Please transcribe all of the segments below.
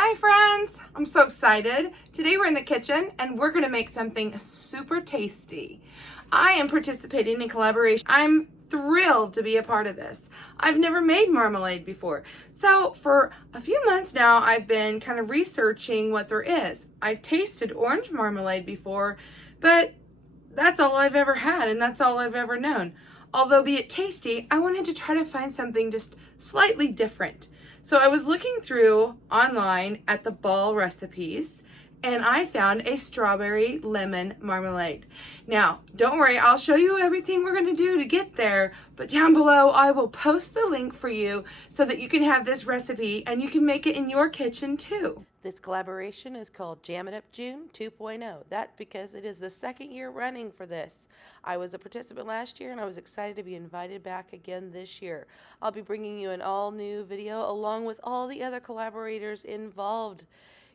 Hi friends, I'm so excited. Today we're in the kitchen and we're gonna make something super tasty. I am participating in a collaboration. I'm thrilled to be a part of this. I've never made marmalade before. So for a few months now, I've been kind of researching what there is. I've tasted orange marmalade before, but that's all I've ever had and that's all I've ever known. Although be it tasty, I wanted to try to find something just slightly different. So I was looking through online at the ball recipes and I found a strawberry lemon marmalade. Now, don't worry, I'll show you everything we're gonna do to get there, but down below I will post the link for you so that you can have this recipe and you can make it in your kitchen too. This collaboration is called Jam It Up June 2.0. That's because it is the second year running for this. I was a participant last year and I was excited to be invited back again this year. I'll be bringing you an all new video along with all the other collaborators involved.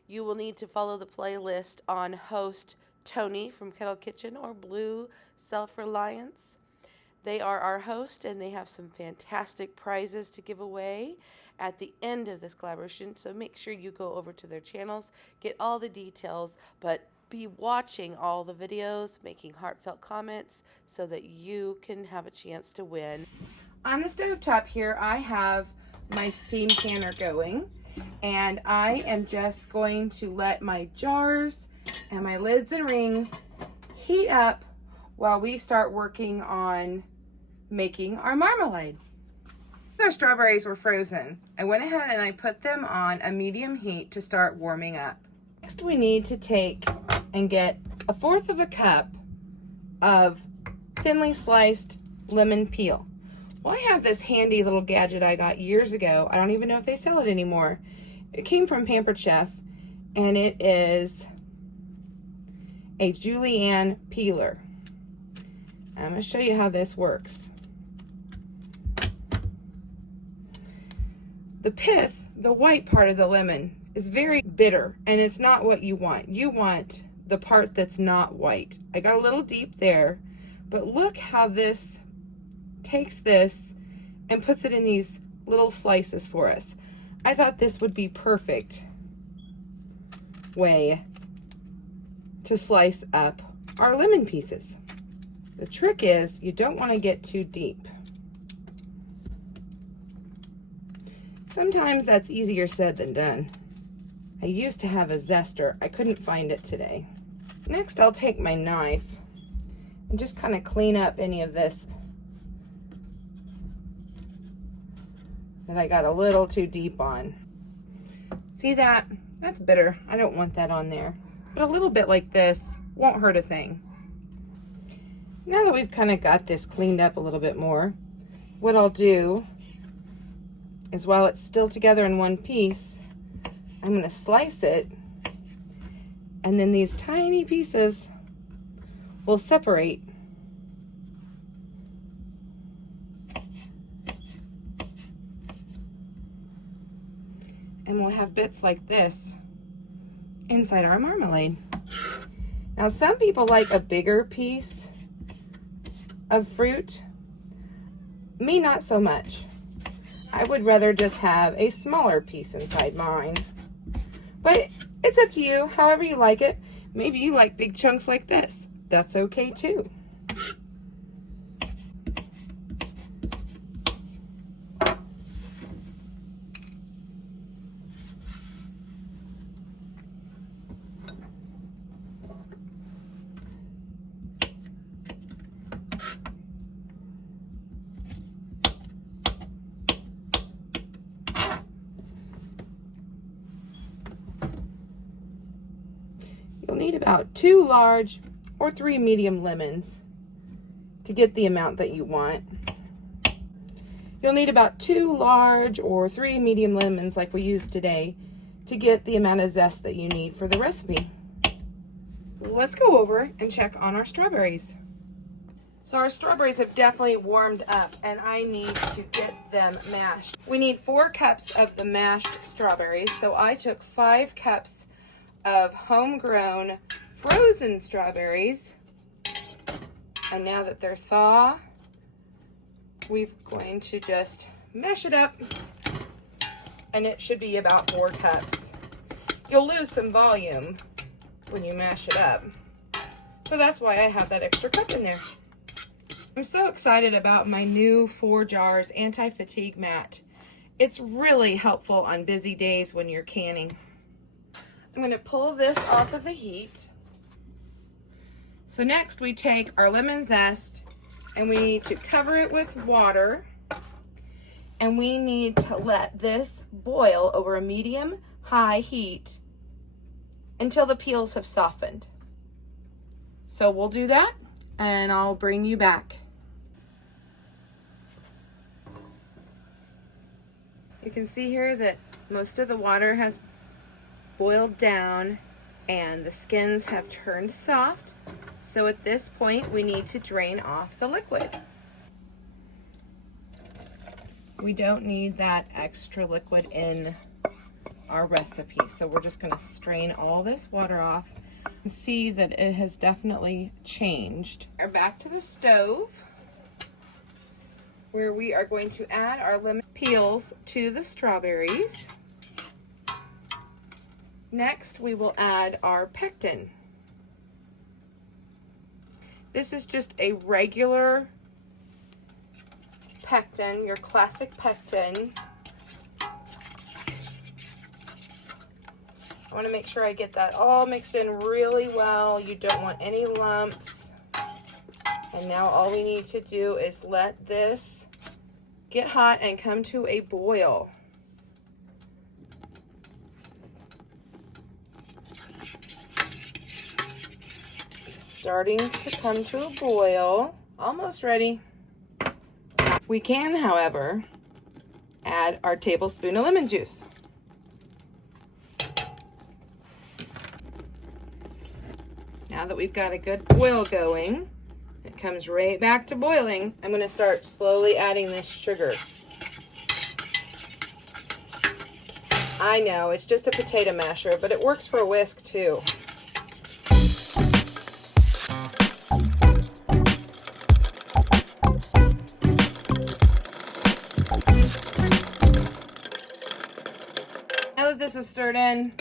You will need to follow the playlist on host Tony from Kettle Kitchen or Bloo Reliance. They are our host and they have some fantastic prizes to give away at the end of this collaboration, so make sure you go over to their channels, get all the details, but be watching all the videos, making heartfelt comments so that you can have a chance to win. On the stovetop here, I have my steam canner going, and I am just going to let my jars and my lids and rings heat up while we start working on making our marmalade. Our strawberries were frozen. I went ahead and I put them on a medium heat to start warming up. Next we need to take and get 1/4 of a cup of thinly sliced lemon peel. Well, I have this handy little gadget I got years ago. I don't even know if they sell it anymore. It came from Pampered Chef and it is a julienne peeler. I'm going to show you how this works. The pith, the white part of the lemon, is very bitter and it's not what you want. You want the part that's not white. I got a little deep there, but look how this takes this and puts it in these little slices for us. I thought this would be perfect way to slice up our lemon pieces. The trick is you don't want to get too deep. Sometimes that's easier said than done. I used to have a zester. I couldn't find it today. Next, I'll take my knife and just kind of clean up any of this that I got a little too deep on. See that? That's bitter. I don't want that on there. But a little bit like this won't hurt a thing. Now that we've kind of got this cleaned up a little bit more, what I'll do is while it's still together in one piece, I'm going to slice it, and then these tiny pieces will separate. And we'll have bits like this inside our marmalade. Now, some people like a bigger piece of fruit. Me, not so much. I would rather just have a smaller piece inside mine. But it's up to you, however you like it. Maybe you like big chunks like this. That's okay too. You'll need about 2 large or 3 medium lemons to get the amount that you want. You'll need about 2 large or 3 medium lemons like we used today to get the amount of zest that you need for the recipe. Let's go over and check on our strawberries. So our strawberries have definitely warmed up and I need to get them mashed. We need 4 cups of the mashed strawberries. So I took 5 cups of homegrown frozen strawberries. And now that they're thaw, we're going to just mash it up and it should be about 4 cups. You'll lose some volume when you mash it up. So that's why I have that extra cup in there. I'm so excited about my new ForJars anti-fatigue mat. It's really helpful on busy days when you're canning. I'm going to pull this off of the heat. So next we take our lemon zest and we need to cover it with water, and we need to let this boil over a medium-high heat until the peels have softened. So we'll do that and I'll bring you back. You can see here that most of the water has boiled down and the skins have turned soft. So at this point, we need to drain off the liquid. We don't need that extra liquid in our recipe. So we're just gonna strain all this water off and see that it has definitely changed. We're back to the stove where we are going to add our lemon peels to the strawberries. Next, we will add our pectin. This is just a regular pectin, your classic pectin. I want to make sure I get that all mixed in really well. You don't want any lumps. And now all we need to do is let this get hot and come to a boil. Starting to come to a boil, almost ready. We can, however, add our tablespoon of lemon juice. Now that we've got a good boil going, it comes right back to boiling. I'm going to start slowly adding this sugar. I know, it's just a potato masher, but it works for a whisk too. Now that this is stirred in,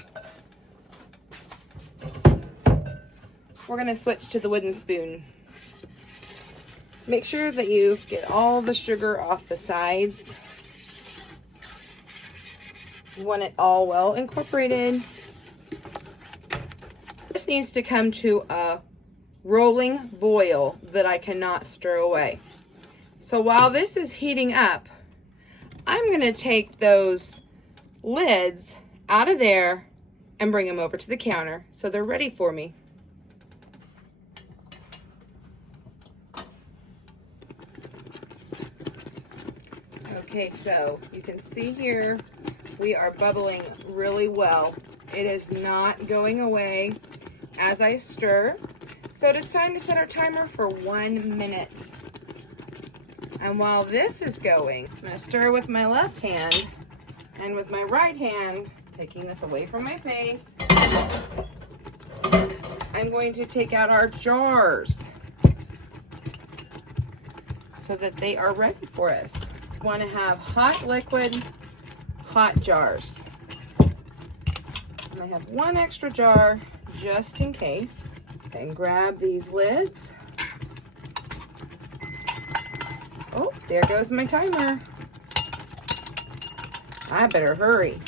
we're going to switch to the wooden spoon. Make sure that you get all the sugar off the sides. You want it all well incorporated. This needs to come to a rolling boil that I cannot stir away. So while this is heating up, I'm going to take those lids out of there and bring them over to the counter so they're ready for me. Okay, so you can see here we are bubbling really well. It is not going away as I stir. So it is time to set our timer for 1 minute. And while this is going, I'm going to stir with my left hand, and with my right hand, taking this away from my face, I'm going to take out our jars so that they are ready for us. We want to have hot liquid, hot jars. And I have one extra jar just in case. And grab these lids. Oh, there goes my timer. I better hurry.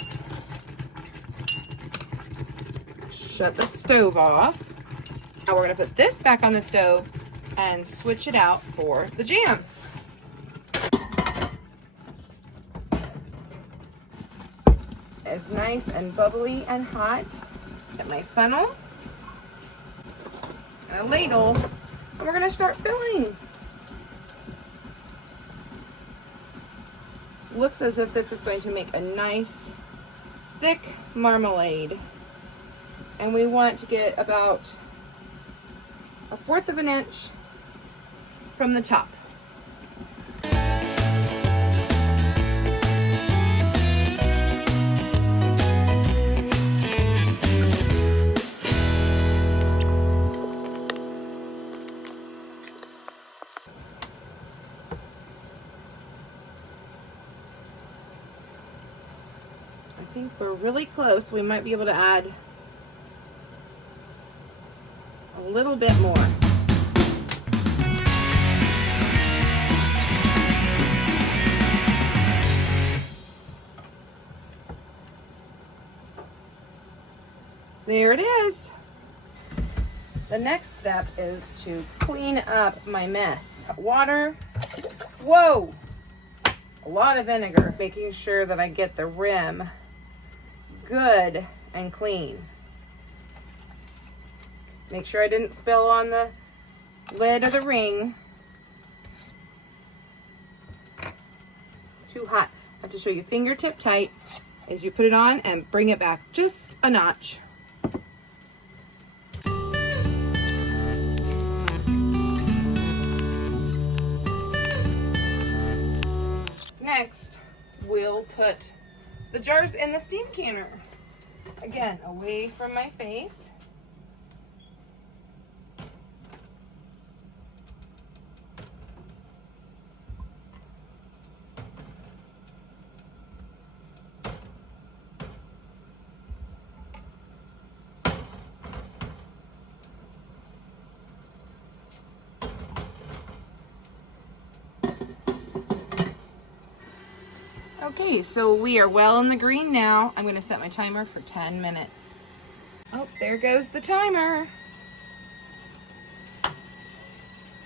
Shut the stove off. Now we're going to put this back on the stove and switch it out for the jam. It's nice and bubbly and hot. Get my funnel and a ladle, and we're going to start filling. Looks as if this is going to make a nice thick marmalade, and we want to get about 1/4 of an inch from the top. I think we're really close. We might be able to add a little bit more. There it is. The next step is to clean up my mess. Water. Whoa! A lot of vinegar, making sure that I get the rim good and clean. Make sure I didn't spill on the lid of the ring. Too hot. I have to show you fingertip tight as you put it on and bring it back just a notch. Next, we'll put the jars in the steam canner. Again, away from my face. Okay, so we are well in the green now. I'm going to set my timer for 10 minutes. Oh, there goes the timer.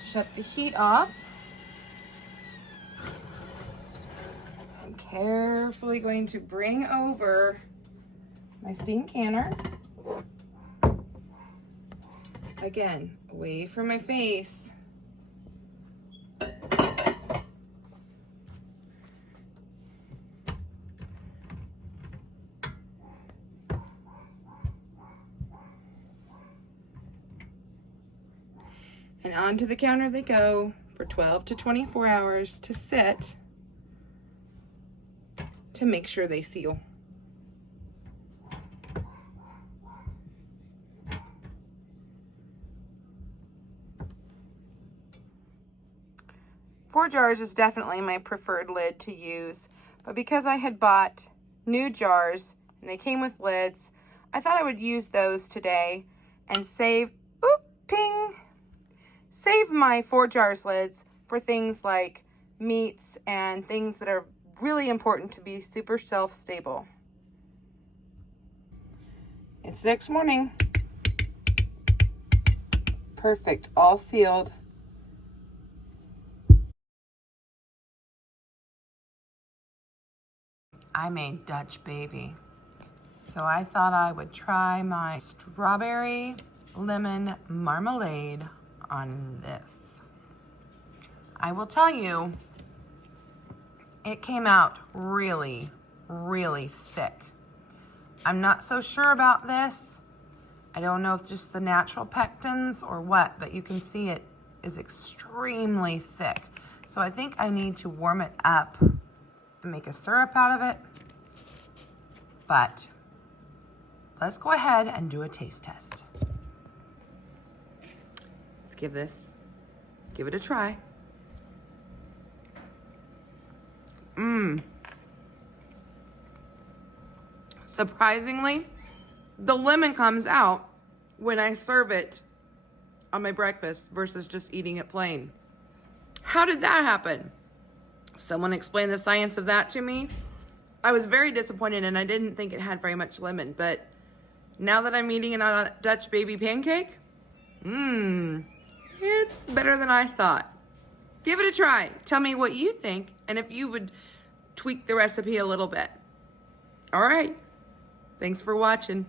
Shut the heat off. I'm carefully going to bring over my steam canner. Again, away from my face. And onto the counter they go for 12 to 24 hours to sit to make sure they seal. ForJars is definitely my preferred lid to use, but because I had bought new jars and they came with lids, I thought I would use those today and save, save my ForJars lids for things like meats and things that are really important to be super shelf-stable. It's next morning. Perfect, all sealed. I made Dutch baby. So I thought I would try my strawberry lemon marmalade on this. I will tell you, it came out really, really thick. I'm not so sure about this. I don't know if just the natural pectins or what, but you can see it is extremely thick. So I think I need to warm it up and make a syrup out of it. But let's go ahead and do a taste test. Let's give it a try. Surprisingly, the lemon comes out when I serve it on my breakfast versus just eating it plain. How did that happen? Someone explain the science of that to me. I was very disappointed and I didn't think it had very much lemon, but now that I'm eating it on a Dutch baby pancake, it's better than I thought. Give it a try. Tell me what you think and if you would tweak the recipe a little bit. All right. Thanks for watching.